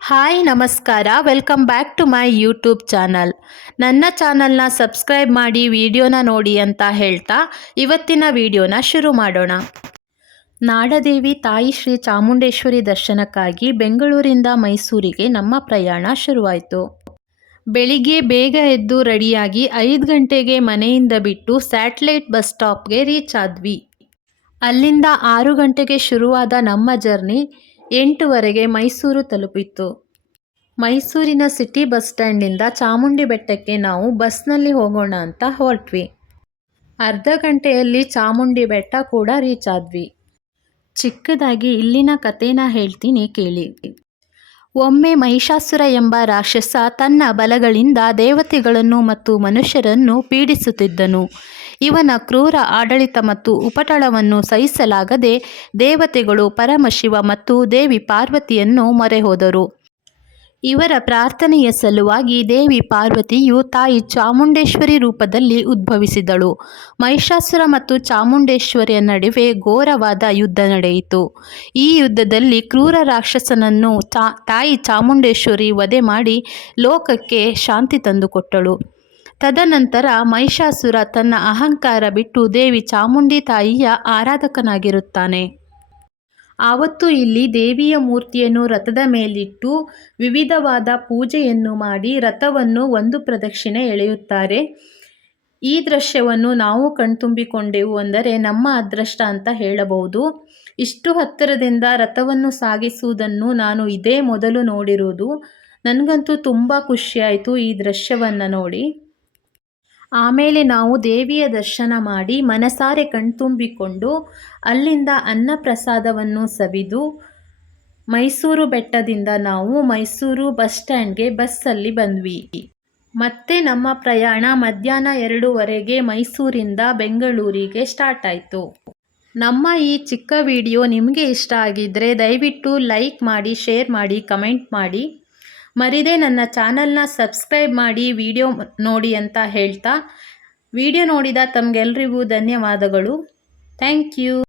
Hi ನಮಸ್ಕಾರ, welcome back to my YouTube channel. ನನ್ನ ಚಾನಲ್ನ ಸಬ್ಸ್ಕ್ರೈಬ್ ಮಾಡಿ ವಿಡಿಯೋನ ನೋಡಿ ಅಂತ ಹೇಳ್ತಾ ಇವತ್ತಿನ ವಿಡಿಯೋನ ಶುರು ಮಾಡೋಣ. ನಾಡದೇವಿ ತಾಯಿ ಶ್ರೀ ಚಾಮುಂಡೇಶ್ವರಿ ದರ್ಶನಕ್ಕಾಗಿ ಬೆಂಗಳೂರಿಂದ ಮೈಸೂರಿಗೆ ನಮ್ಮ ಪ್ರಯಾಣ ಶುರುವಾಯಿತು. ಬೆಳಿಗ್ಗೆ ಬೇಗ ಎದ್ದು ರೆಡಿಯಾಗಿ 5 ಗಂಟೆಗೆ ಮನೆಯಿಂದ ಬಿಟ್ಟು ಸ್ಯಾಟಲೈಟ್ ಬಸ್ ಸ್ಟಾಪ್ಗೆ ರೀಚ್ ಆದ್ವಿ. ಅಲ್ಲಿಂದ 6 ಗಂಟೆಗೆ ಶುರುವಾದ ನಮ್ಮ ಜರ್ನಿ 8ವರೆಗೆ ಮೈಸೂರು ತಲುಪಿತ್ತು. ಮೈಸೂರಿನ ಸಿಟಿ ಬಸ್ ಸ್ಟ್ಯಾಂಡಿಂದ ಚಾಮುಂಡಿ ಬೆಟ್ಟಕ್ಕೆ ನಾವು ಬಸ್ನಲ್ಲಿ ಹೋಗೋಣ ಅಂತ ಹೊರಟ್ವಿ. ಅರ್ಧ ಗಂಟೆಯಲ್ಲಿ ಚಾಮುಂಡಿ ಬೆಟ್ಟ ಕೂಡ ರೀಚ್ ಆದ್ವಿ. ಚಿಕ್ಕದಾಗಿ ಇಲ್ಲಿನ ಕಥೆನ ಹೇಳ್ತೀನಿ ಕೇಳಿ. ಒಮ್ಮೆ ಮಹಿಷಾಸುರ ಎಂಬ ರಾಕ್ಷಸ ತನ್ನ ಬಲಗಳಿಂದ ದೇವತೆಗಳನ್ನು ಮತ್ತು ಮನುಷ್ಯರನ್ನು ಪೀಡಿಸುತ್ತಿದ್ದನು. ಇವನ ಕ್ರೂರ ಆಡಳಿತ ಮತ್ತು ಉಪಟಳವನ್ನು ಸಹಿಸಲಾಗದೆ ದೇವತೆಗಳು ಪರಮಶಿವ ಮತ್ತು ದೇವಿ ಪಾರ್ವತಿಯನ್ನು ಮೊರೆ ಹೋದರು. ಇವರ ಪ್ರಾರ್ಥನೆಯ ಸಲುವಾಗಿ ದೇವಿ ಪಾರ್ವತಿಯು ತಾಯಿ ಚಾಮುಂಡೇಶ್ವರಿ ರೂಪದಲ್ಲಿ ಉದ್ಭವಿಸಿದಳು. ಮಹಿಷಾಸುರ ಮತ್ತು ಚಾಮುಂಡೇಶ್ವರಿಯ ನಡುವೆ ಘೋರವಾದ ಯುದ್ಧ ನಡೆಯಿತು. ಈ ಯುದ್ಧದಲ್ಲಿ ಕ್ರೂರ ರಾಕ್ಷಸನನ್ನು ತಾಯಿ ಚಾಮುಂಡೇಶ್ವರಿ ವಧೆ ಮಾಡಿ ಲೋಕಕ್ಕೆ ಶಾಂತಿ ತಂದುಕೊಟ್ಟಳು. ತದನಂತರ ಮಹಿಷಾಸುರ ತನ್ನ ಅಹಂಕಾರ ಬಿಟ್ಟು ದೇವಿ ಚಾಮುಂಡಿ ತಾಯಿಯ ಆರಾಧಕನಾಗಿರುತ್ತಾನೆ. ಆವತ್ತು ಇಲ್ಲಿ ದೇವಿಯ ಮೂರ್ತಿಯನ್ನು ರಥದ ಮೇಲಿಟ್ಟು ವಿವಿಧವಾದ ಪೂಜೆಯನ್ನು ಮಾಡಿ ರಥವನ್ನು ಒಂದು ಪ್ರದಕ್ಷಿಣೆ ಎಳೆಯುತ್ತಾರೆ. ಈ ದೃಶ್ಯವನ್ನು ನಾವು ಕಣ್ತುಂಬಿಕೊಂಡೆವು ಅಂದರೆ ನಮ್ಮ ಅದೃಷ್ಟ ಅಂತ ಹೇಳಬಹುದು. ಇಷ್ಟು ಹತ್ತಿರದಿಂದ ರಥವನ್ನು ಸಾಗಿಸುವುದನ್ನು ನಾನು ಇದೇ ಮೊದಲು ನೋಡಿರುವುದು. ನನಗಂತೂ ತುಂಬ ಖುಷಿಯಾಯಿತು ಈ ದೃಶ್ಯವನ್ನು ನೋಡಿ. ಆಮೇಲೆ ನಾವು ದೇವಿಯ ದರ್ಶನ ಮಾಡಿ ಮನಸಾರೆ ಕಣ್ತುಂಬಿಕೊಂಡು ಅಲ್ಲಿಂದ ಅನ್ನಪ್ರಸಾದವನ್ನು ಸವಿದು ಮೈಸೂರು ಬೆಟ್ಟದಿಂದ ನಾವು ಮೈಸೂರು ಬಸ್ ಸ್ಟ್ಯಾಂಡ್ಗೆ ಬಸ್ಸಲ್ಲಿ ಬಂದ್ವಿ. ಮತ್ತೆ ನಮ್ಮ ಪ್ರಯಾಣ ಮಧ್ಯಾಹ್ನ 2ವರೆಗೆ ಮೈಸೂರಿಂದ ಬೆಂಗಳೂರಿಗೆ ಸ್ಟಾರ್ಟ್ ಆಯಿತು. ನಮ್ಮ ಈ ಚಿಕ್ಕ ವಿಡಿಯೋ ನಿಮಗೆ ಇಷ್ಟ ಆಗಿದ್ದರೆ ದಯವಿಟ್ಟು ಲೈಕ್ ಮಾಡಿ, ಶೇರ್ ಮಾಡಿ, ಕಮೆಂಟ್ ಮಾಡಿ. ಮರಿದೇ ನನ್ನ ಚಾನಲ್ನ ಸಬ್ಸ್ಕ್ರೈಬ್ ಮಾಡಿ ವಿಡಿಯೋ ನೋಡಿ ಅಂತ ಹೇಳ್ತಾ ವಿಡಿಯೋ ನೋಡಿದ ತಮಗೆಲ್ಲರಿಗೂ ಧನ್ಯವಾದಗಳು. Thank you.